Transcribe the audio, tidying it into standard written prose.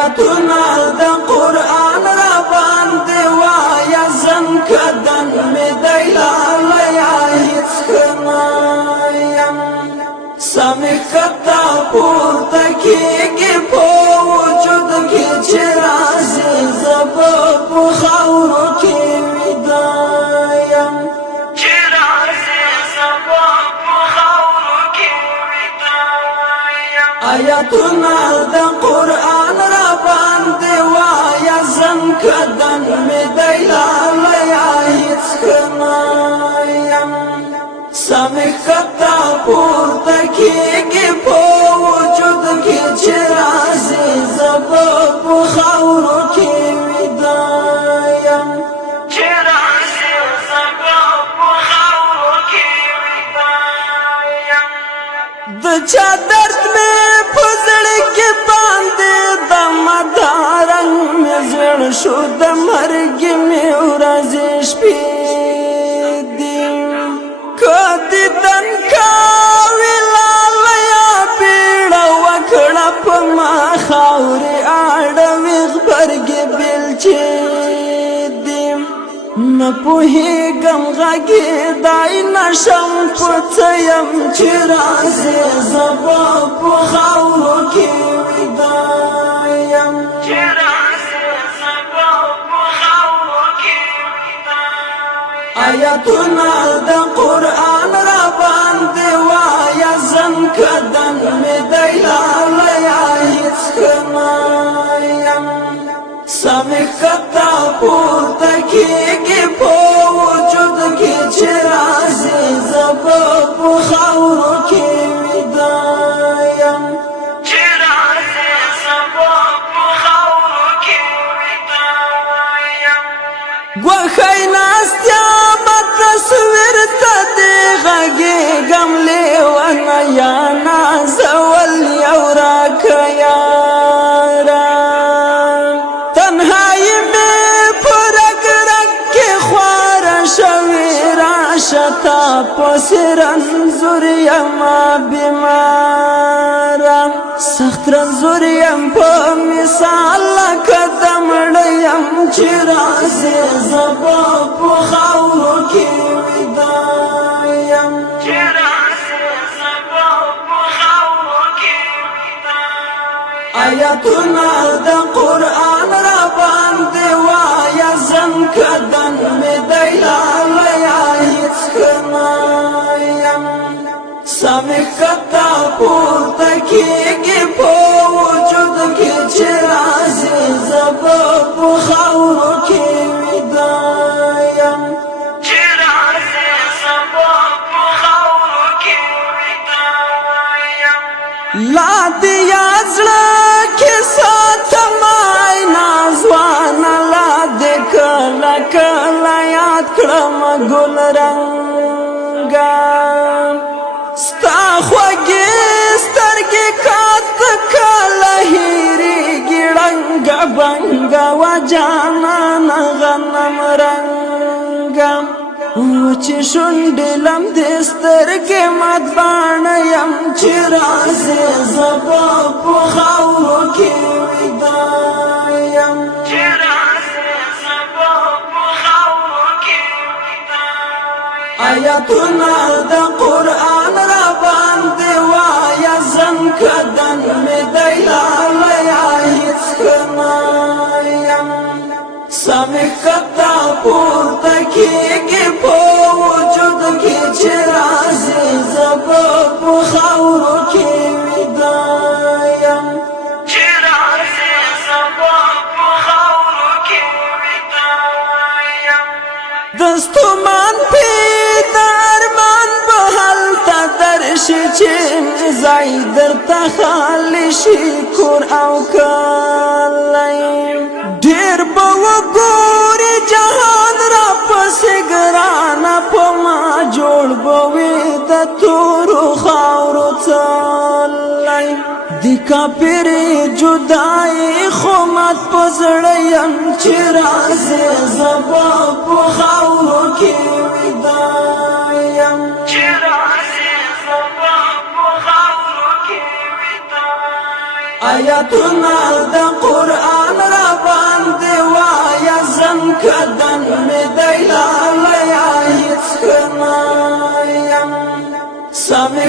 آیاتنا د قرآن را باندې وایا زم کدن می دیلال یا هیڅ کنایم سمی کتا پورته کېږي په وجود کې چې رازي زب په خاورو کې ویدایم چې رازي زب په خاورو کې ویدایم آیاتنا د قرآن را باندې وایا زم کدن می دیلال یا هیڅ کنایم سمی کتا پورته کېږي په وجود کې چې رازي زب په خاورو کې ویدایم چې رازي زب په خاورو کې ویدایم د چا درد مې په زړه کې باندې د مدارنګ مې زړه شو د مرګ مې ورځې شپې کدیدن کاوی لالیا بیڑا وکڑا پما خاوری آڑوی غبرگی بیلچی دیم نپوہی گم غگی دائی نشم پتیم چی رازی زبا پو خاورو کی ویدایم چی رازی زبا پو خاورو کی ویدایم آیاتنا د قرآن را باندې وایا زم کدن می دیلال یا هیڅ کنایم سمی کتا پورته کېږي په وجود کې چې رازي زب په خاورو کې ویدایم چې رازي زب په خاورو کې ویدایم ګوښی ناستیا تصویر تا دی غگی گم لیوانا یا نازول یورا کیارا تنهایی میں پرگ رگ کی خوار شوی راشتا پسی رنزوریم بیمارا سخت رنزوریم پا مثال لکدم لیم چی رازی زبا پو خاورو کی ویدایم چی رازی زبا پو خاورو کی ویدایم آیاتنا د قرآن را باندې وایا زم کدن می دیلال یا هیڅ کنایم سمی کتا پورته کېږي په وجود کې چې رازي زب په خاورو کې ویدایم چې رازي زب په خاورو کې ویدایم لا دې یازړه کې ساتم نازوانه لا دې کله کله یاد کړم ګل رنګا ستا خوږې سترګې کات کله هېرېږي ړنګه بنګه و جانانه غنم رنګه وچې شونډې لمدې سترګې مدباڼه یم چې رازي زبا په خاورو کې ویدایم چې رازي زبا په خاورو کې ویدایم آیاتنا د قرآن را باندې وایا زم کدن می دیلال یا هیڅ کنایم سمی کتا پورته کېږي په وجود کې چې رازي زب په خاورو کې ویدایم چې رازي زب په خاورو کې ویدایم دستومان پیدا ارمان به هلته درشي چې ځای درته خالی شي کور او کلی ډېر به وګورې جهان را پسې ګرانه په ما جوړ به وي د تورو خاورو څلی د کاپرې جدایي خو مات په زړه یم چې رازي زبا په خاورو کې ویدایم چې رازي زبا په خاورو کې ویدایم آیاتنا د قرآن سامي